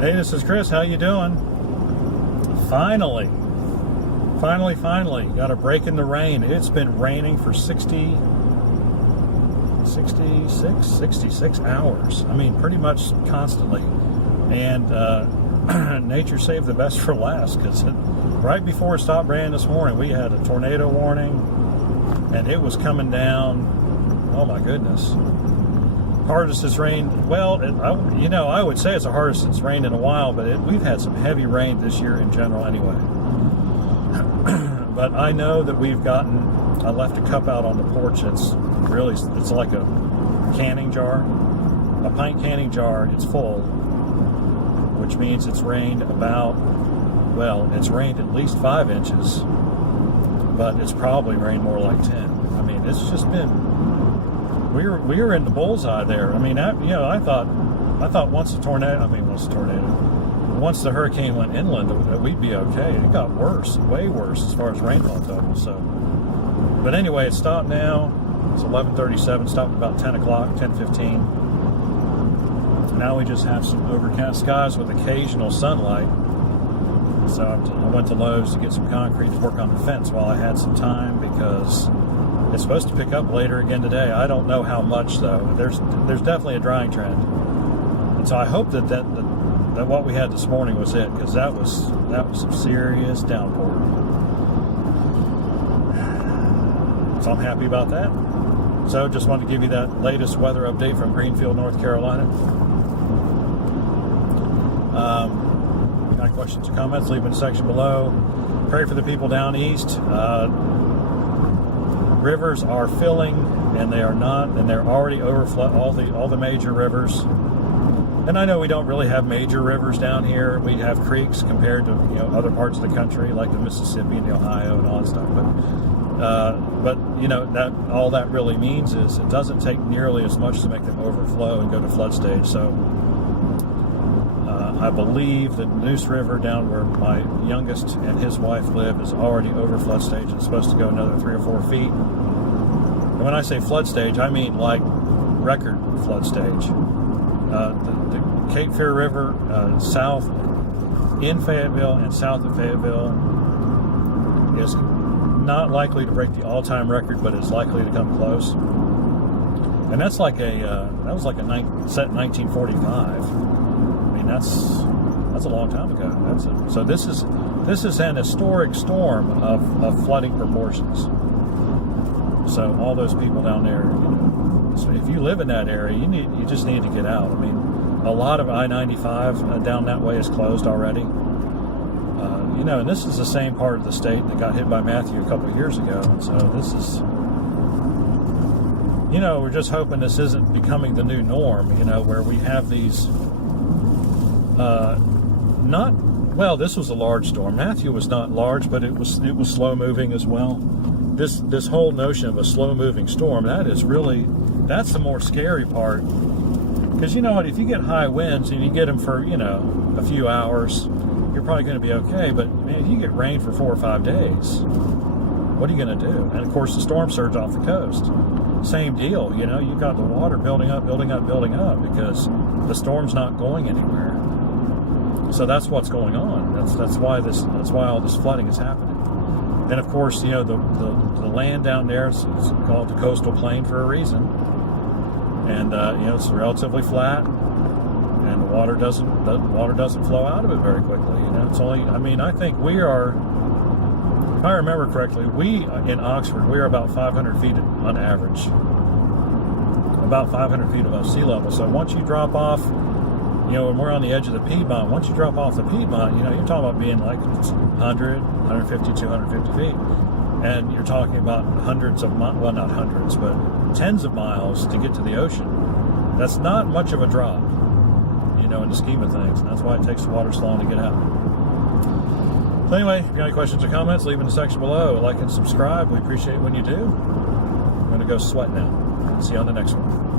Hey, this is Chris. How you doing? Finally, got a break in the rain. It's been raining for 66 hours. I mean, pretty much constantly. And nature saved the best for last, because right before it stopped raining this morning, we had a tornado warning, and it was coming down. Oh my goodness. Hardest it's rained, well, I would say it's the hardest it's rained in a while, but we've had some heavy rain this year in general anyway. But I know that I left a cup out on the porch. It's like a canning jar, a pint canning jar. It's full, which means it's rained it's rained at least 5 inches, but it's probably rained more like 10. I mean, it's just been, we were in the bullseye there. I mean, I thought once the hurricane went inland, that we'd be okay. It got worse, way worse as far as rainfall total. So, but anyway, it stopped now. It's 11:37. Stopped about 10 o'clock, 10:15. Now we just have some overcast skies with occasional sunlight. So I went to Lowe's to get some concrete to work on the fence while I had some time, because it's supposed to pick up later again today. I don't know how much, though. There's definitely a drying trend, and so I hope that what we had this morning was it, because that was some serious downpour. So I'm happy about that. So just wanted to give you that latest weather update from Greenfield, North Carolina. Got questions or comments? Leave in the section below. Pray for the people down east. Rivers are filling, and they're already overflow all the major rivers. And I know we don't really have major rivers down here. We have creeks compared to other parts of the country, like the Mississippi and the Ohio and all that stuff. But that all that really means is it doesn't take nearly as much to make them overflow and go to flood stage. So I believe that Neuse River, down where my youngest and his wife live, is already over flood stage and supposed to go another 3 or 4 feet. And when I say flood stage, I mean like record flood stage. The Cape Fear River south in Fayetteville and south of Fayetteville is not likely to break the all-time record, but it's likely to come close. And that's like set in 1945. I mean, that's a long time ago. So this is an historic storm of flooding proportions. So all those people down there, so if you live in that area, you just need to get out. I mean, a lot of I-95 down that way is closed already. And this is the same part of the state that got hit by Matthew a couple of years ago. So this is, we're just hoping this isn't becoming the new norm, where we have these, this was a large storm. Matthew was not large, but it was slow moving as well. This whole notion of a slow moving storm, that's the more scary part. Because you know what, if you get high winds and you get them for, a few hours, you're probably going to be okay. But man, if you get rain for 4 or 5 days, what are you going to do? And of course, the storm surge off the coast, same deal. You've got the water building up because the storm's not going anywhere. So that's what's going on. That's why all this flooding is happening. And of course, the land down there is called the coastal plain for a reason. And it's relatively flat, and the water doesn't flow out of it very quickly. It's only, I think we are, if I remember correctly, we in Oxford, we are about 500 feet on average, about 500 feet above sea level. So once you drop off, when we're on the edge of the Piedmont, once you drop off the Piedmont, you're talking about being like 100, 150, 250 feet. And you're talking about hundreds of miles, well, not hundreds, but tens of miles to get to the ocean. That's not much of a drop, in the scheme of things. And that's why it takes the water so long to get out. So anyway, if you got any questions or comments, leave in the section below. Like and subscribe. We appreciate it when you do. I'm going to go sweat now. See you on the next one.